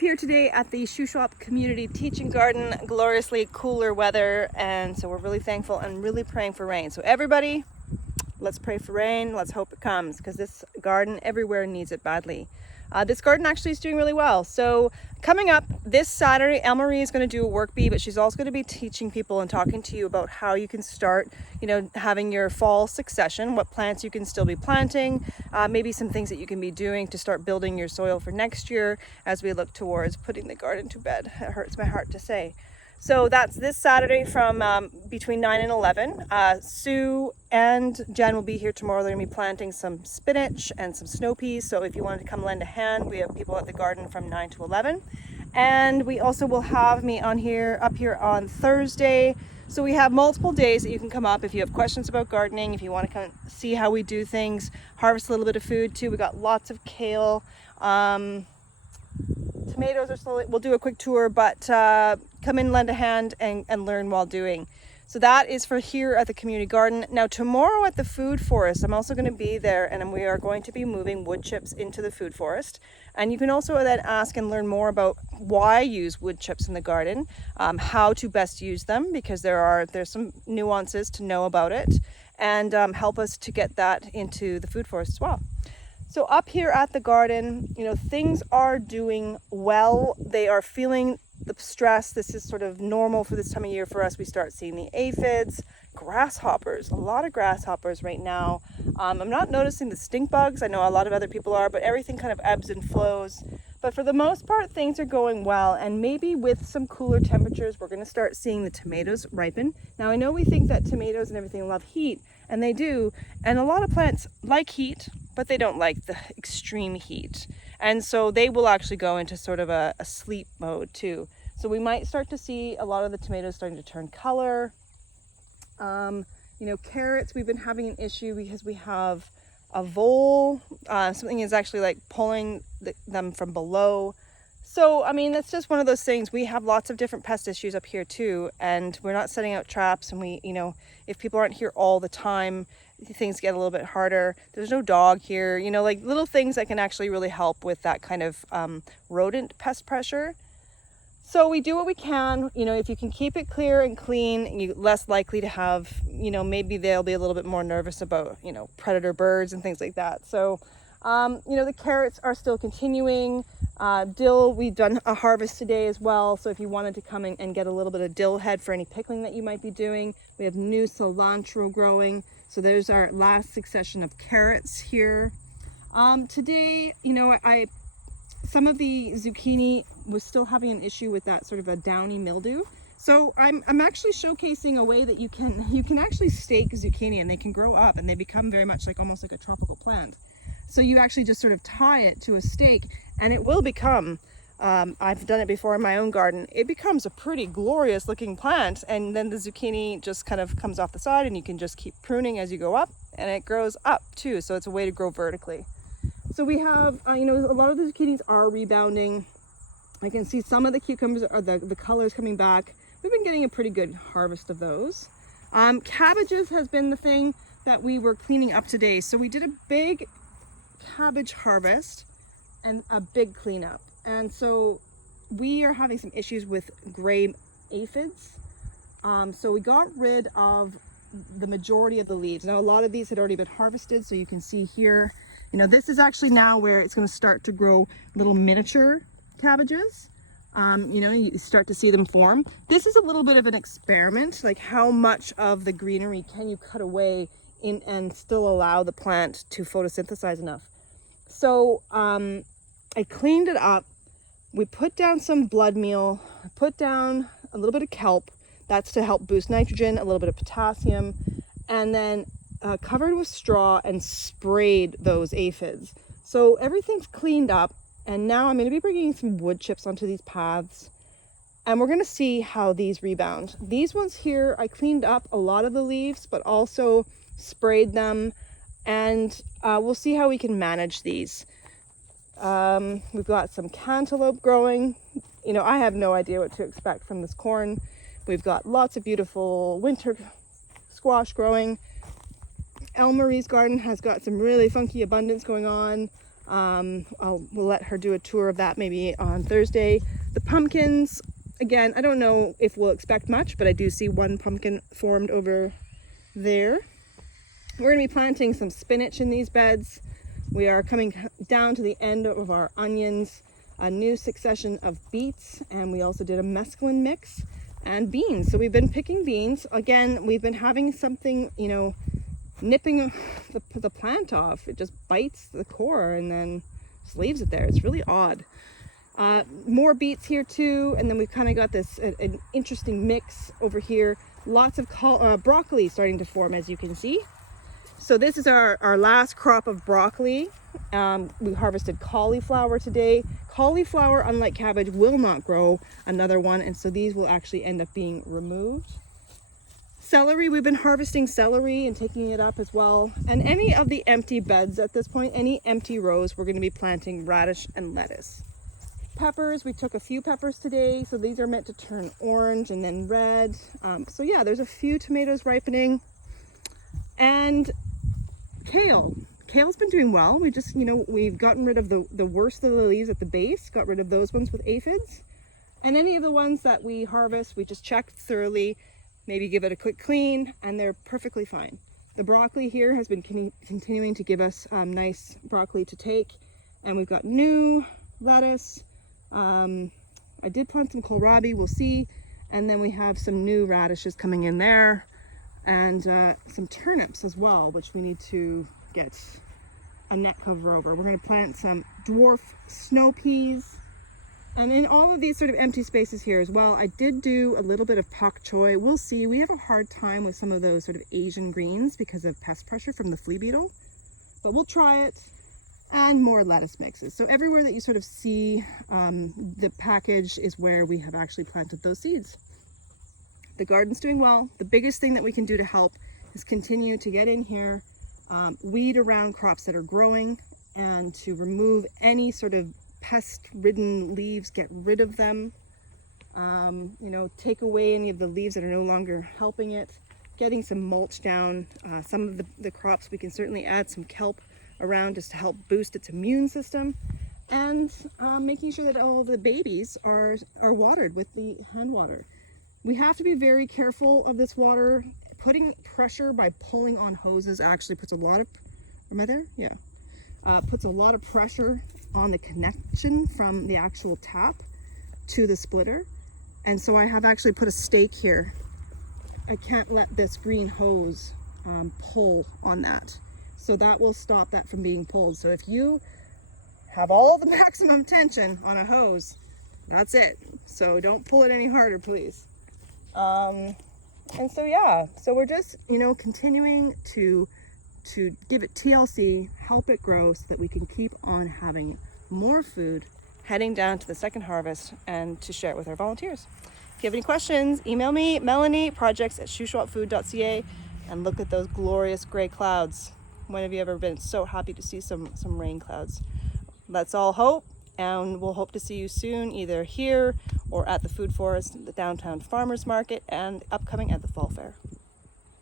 up here today at the Shuswap Community Teaching Garden. Gloriously cooler weather, and so we're really thankful and really praying for rain. So everybody, let's pray for rain. Let's hope it comes, because this garden everywhere needs it badly. This garden actually is doing really well. So coming up this Saturday, Elmarie is going to do a work bee, but she's also going to be teaching people and talking to you about how you can start, having your fall succession, what plants you can still be planting, maybe some things that you can be doing to start building your soil for next year as we look towards putting the garden to bed. It hurts my heart to say. So that's this Saturday from between 9 and 11. Sue and Jen will be here tomorrow. They're going to be planting some spinach and some snow peas. So if you wanted to come lend a hand, we have people at the garden from 9 to 11. And we also will have me up here on Thursday. So we have multiple days that you can come up if you have questions about gardening, if you want to come see how we do things, harvest a little bit of food too. We got lots of kale. Tomatoes are slowly, we'll do a quick tour, but come in, lend a hand, and learn while doing. So that is for here at the community garden. Now tomorrow at the food forest, I'm also going to be there, and we are going to be moving wood chips into the food forest. And you can also then ask and learn more about why use wood chips in the garden, how to best use them, because there's some nuances to know about it, and help us to get that into the food forest as well. So up here at the garden, things are doing well. They are feeling the stress. This is sort of normal for this time of year for us. We start seeing the aphids, grasshoppers, a lot of grasshoppers right now. I'm not noticing the stink bugs. I know a lot of other people are, but everything kind of ebbs and flows. But for the most part, things are going well. And maybe with some cooler temperatures, we're going to start seeing the tomatoes ripen. Now, I know we think that tomatoes and everything love heat, and they do. And a lot of plants like heat, but they don't like the extreme heat. And so they will actually go into sort of a sleep mode too. So we might start to see a lot of the tomatoes starting to turn color. Carrots, we've been having an issue because we have a vole. Something is actually like pulling them from below. So, that's just one of those things. We have lots of different pest issues up here too, and we're not setting out traps, and if people aren't here all the time, things get a little bit harder. There's no dog here, like little things that can actually really help with that kind of rodent pest pressure. So we do what we can. If you can keep it clear and clean, you're less likely to have, maybe they'll be a little bit more nervous about, predator birds and things like that. So, the carrots are still continuing. Dill, we've done a harvest today as well. So if you wanted to come in and get a little bit of dill head for any pickling that you might be doing, we have new cilantro growing. So there's our last succession of carrots here. Today, some of the zucchini was still having an issue with that sort of a downy mildew. So I'm actually showcasing a way that you can actually stake zucchini, and they can grow up and they become very much almost like a tropical plant. So you actually just sort of tie it to a stake, and it will become, I've done it before in my own garden, it becomes a pretty glorious looking plant, and then the zucchini just kind of comes off the side, and you can just keep pruning as you go up, and it grows up too. So it's a way to grow vertically. So we have, a lot of the zucchinis are rebounding. I can see some of the cucumbers are the colors coming back. We've been getting a pretty good harvest of those. Cabbages has been the thing that we were cleaning up today. So we did a big cabbage harvest and a big cleanup. And so we are having some issues with gray aphids. So we got rid of the majority of the leaves. Now, a lot of these had already been harvested. So you can see here, this is actually now where it's going to start to grow little miniature cabbages. You start to see them form. This is a little bit of an experiment, like how much of the greenery can you cut away and still allow the plant to photosynthesize enough. So I cleaned it up. We put down some blood meal, put down a little bit of kelp. That's to help boost nitrogen, a little bit of potassium, and then covered with straw and sprayed those aphids. So everything's cleaned up, and now I'm going to be bringing some wood chips onto these paths, and we're going to see how these rebound. These ones here, I cleaned up a lot of the leaves, but also sprayed them, and we'll see how we can manage these. We've got some cantaloupe growing. I have no idea what to expect from this corn. We've got lots of beautiful winter squash growing. Elmarie's garden has got some really funky abundance going on. We'll let her do a tour of that maybe on Thursday. The pumpkins, again, I don't know if we'll expect much, but I do see one pumpkin formed over there. We're going to be planting some spinach in these beds. We are coming down to the end of our onions, a new succession of beets, and we also did a mesclun mix and beans. So we've been picking beans. Again, we've been having something, you know, nipping the plant off. It just bites the core and then just leaves it there. It's really odd. More beets here too, and then we've kind of got this an interesting mix over here. Lots of broccoli starting to form, as you can see. So this is our last crop of broccoli. We harvested cauliflower today. Cauliflower, unlike cabbage, will not grow another one, and so these will actually end up being removed. Celery, we've been harvesting celery and taking it up as well. And any of the empty beds at this point, any empty rows, we're going to be planting radish and lettuce. Peppers, we took a few peppers today, so these are meant to turn orange and then red. So yeah, there's a few tomatoes ripening. And kale. Kale's been doing well. We just, you know, we've gotten rid of the worst of the leaves at the base, got rid of those ones with aphids. And any of the ones that we harvest, we just check thoroughly, maybe give it a quick clean, and they're perfectly fine. The broccoli here has been continuing to give us nice broccoli to take. And we've got new lettuce. I did plant some kohlrabi, we'll see. And then we have some new radishes coming in there. And some turnips as well, which we need to get a net cover over. We're going to plant some dwarf snow peas. And in all of these sort of empty spaces here as well, I did do a little bit of pak choi. We'll see. We have a hard time with some of those sort of Asian greens because of pest pressure from the flea beetle. But we'll try it. And more lettuce mixes. So everywhere that you sort of see the package is where we have actually planted those seeds. The garden's doing well. The biggest thing that we can do to help is continue to get in here, weed around crops that are growing, and to remove any sort of pest-ridden leaves, get rid of them. You know, take away any of the leaves that are no longer helping it. Getting some mulch down. Some of the crops we can certainly add some kelp around just to help boost its immune system, and making sure that all the babies are watered with the hand water. We have to be very careful of this water. Putting pressure by pulling on hoses actually puts a lot of, am I there? Yeah. Puts a lot of pressure on the connection from the actual tap to the splitter. And so I have actually put a stake here. I can't let this green hose pull on that. So that will stop that from being pulled. So if you have all the maximum tension on a hose, that's it. So don't pull it any harder, please. And so yeah, so we're just, you know, continuing to give it TLC, help it grow so that we can keep on having more food heading down to the second harvest and to share it with our volunteers. If you have any questions, email me, Melanie, projects@shuswapfood.ca, and look at those glorious gray clouds. When have you ever been so happy to see some rain clouds? Let's all hope, and we'll hope to see you soon, either here or at the Food Forest, the downtown farmers market, and upcoming at the fall fair.